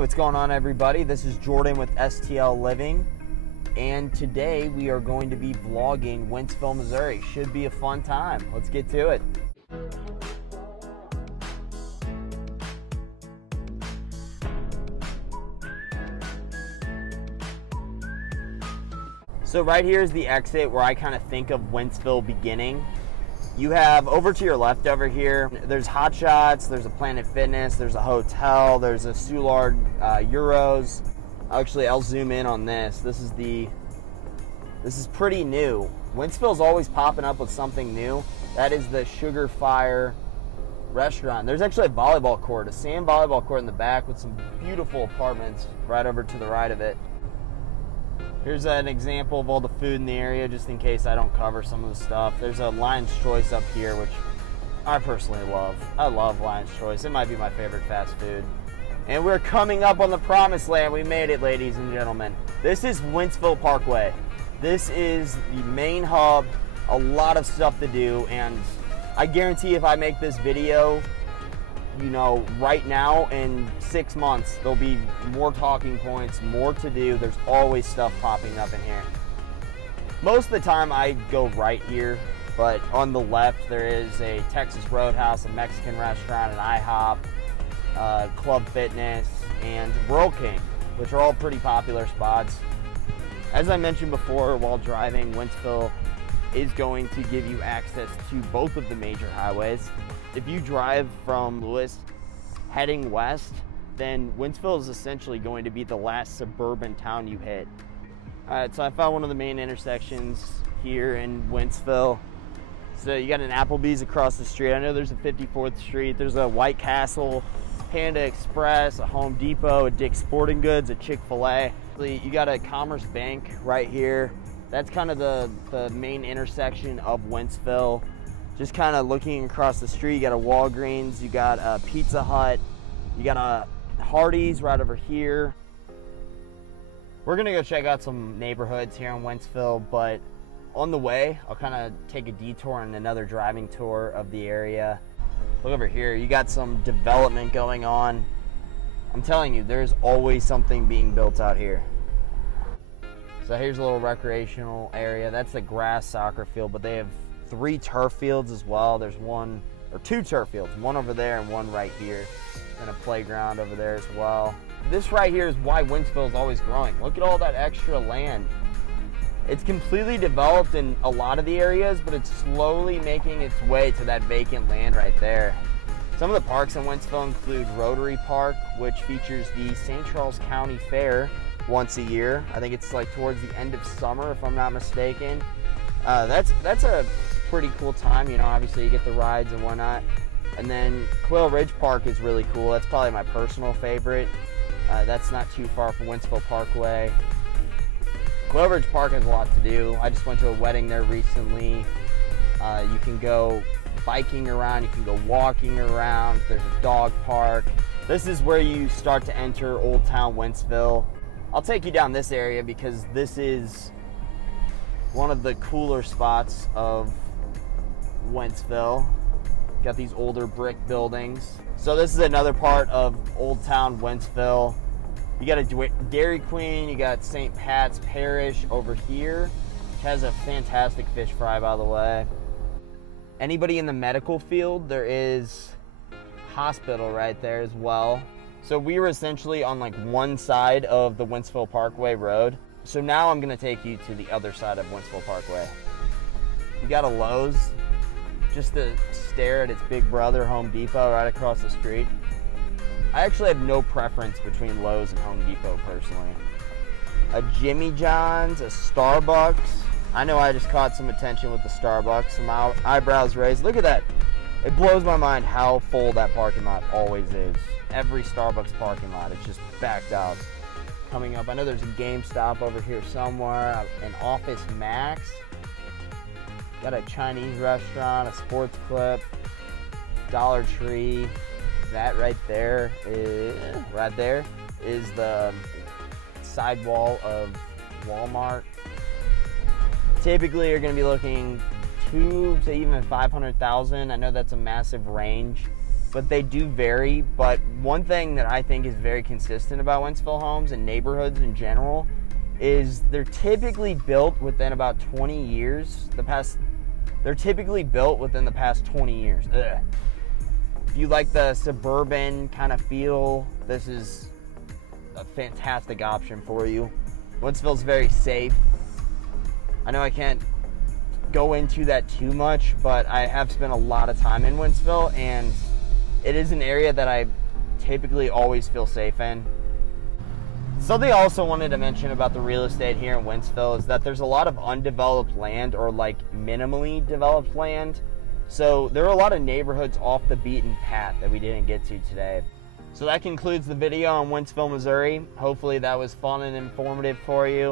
what's going on, everybody? This is Jordan with STL Living, and today we are going to be vlogging Wentzville, Missouri. Should be a fun time. Let's get to it. So right here is the exit where I kind of think of Wentzville beginning. You have over to your left over here, there's Hot Shots, there's a Planet Fitness, there's a hotel, there's a Soulard Euros. Actually, I'll zoom in on this. This is pretty new. Wentzville's always popping up with something new. That is the Sugar Fire restaurant. There's actually a volleyball court, a sand volleyball court in the back with some beautiful apartments right over to the right of it. Here's an example of all the food in the area, just in case I don't cover some of the stuff. There's a Lion's Choice up here, which I personally love. I love Lion's Choice. It might be my favorite fast food. And we're coming up on the promised land. We made it, ladies and gentlemen. This is Wentzville Parkway. This is the main hub, a lot of stuff to do, and I guarantee if I make this video, right now in 6 months, there'll be more talking points, more to do. There's always stuff popping up in here. Most of the time I go right here, but on the left there is a Texas Roadhouse, a Mexican restaurant, an IHOP, Club Fitness, and Rural King, which are all pretty popular spots. As I mentioned before, while driving, Wentzville is going to give you access to both of the major highways. If you drive from Lewis heading west, then Wentzville is essentially going to be the last suburban town you hit. Alright, so I found one of the main intersections here in Wentzville. So you got an Applebee's across the street. I know there's a 54th Street. There's a White Castle, Panda Express, a Home Depot, a Dick's Sporting Goods, a Chick-fil-A. You got a Commerce Bank right here. That's kind of the main intersection of Wentzville. Just kind of looking across the street, you got a Walgreens, you got a Pizza Hut, you got a Hardee's right over here. We're gonna go check out some neighborhoods here in Wentzville, but on the way, I'll kind of take a detour and another driving tour of the area. Look over here, you got some development going on. I'm telling you, there's always something being built out here. So here's a little recreational area. That's the grass soccer field, but they have 3 turf fields as well. There's 2 turf fields, one over there and one right here, and a playground over there as well. This right here is why Wentzville is always growing. Look at all that extra land. It's completely developed in a lot of the areas, but it's slowly making its way to that vacant land right there. Some of the parks in Wentzville include Rotary Park, which features the St. Charles County Fair once a year. I think it's like towards the end of summer, if I'm not mistaken. That's a pretty cool time, obviously you get the rides and whatnot. And then Quail Ridge Park is really cool. That's probably my personal favorite. That's not too far from Wentzville Parkway. Quail Ridge Park has a lot to do. I just went to a wedding there recently. You can go biking around, you can go walking around. There's a dog park. This is where you start to enter Old Town Wentzville. I'll take you down this area because this is one of the cooler spots of Wentzville. Got these older brick buildings. So this is another part of Old Town Wentzville. You got a Dairy Queen, you got St. Pat's Parish over here, which has a fantastic fish fry, by the way. Anybody in the medical field, there is hospital right there as well. So we were essentially on like one side of the Wentzville Parkway Road. So now I'm gonna take you to the other side of Wentzville Parkway. You got a Lowe's, just to stare at its big brother, Home Depot, right across the street. I actually have no preference between Lowe's and Home Depot personally. A Jimmy John's, a Starbucks. I know I just caught some attention with the Starbucks, some eyebrows raised. Look at that. It blows my mind how full that parking lot always is. Every Starbucks parking lot, it's just backed out. Coming up, I know there's a GameStop over here somewhere, an Office Max. Got a Chinese restaurant, a Sports Clip, Dollar Tree. That right there is the sidewall of Walmart. Typically, you're going to be looking 2 to even 500,000. I know that's a massive range. but they do vary. But one thing that I think is very consistent about Wentzville Homes and neighborhoods in general is they're typically built within about 20 years. They're typically built within the past 20 years. Ugh. If you like the suburban kind of feel, this is a fantastic option for you. Wentzville's very safe. I know I can't go into that too much, but I have spent a lot of time in Wentzville, and it is an area that I typically always feel safe in. Something I also wanted to mention about the real estate here in Wentzville is that there's a lot of undeveloped land, or like minimally developed land. So there are a lot of neighborhoods off the beaten path that we didn't get to today. So that concludes the video on Wentzville, Missouri. Hopefully that was fun and informative for you.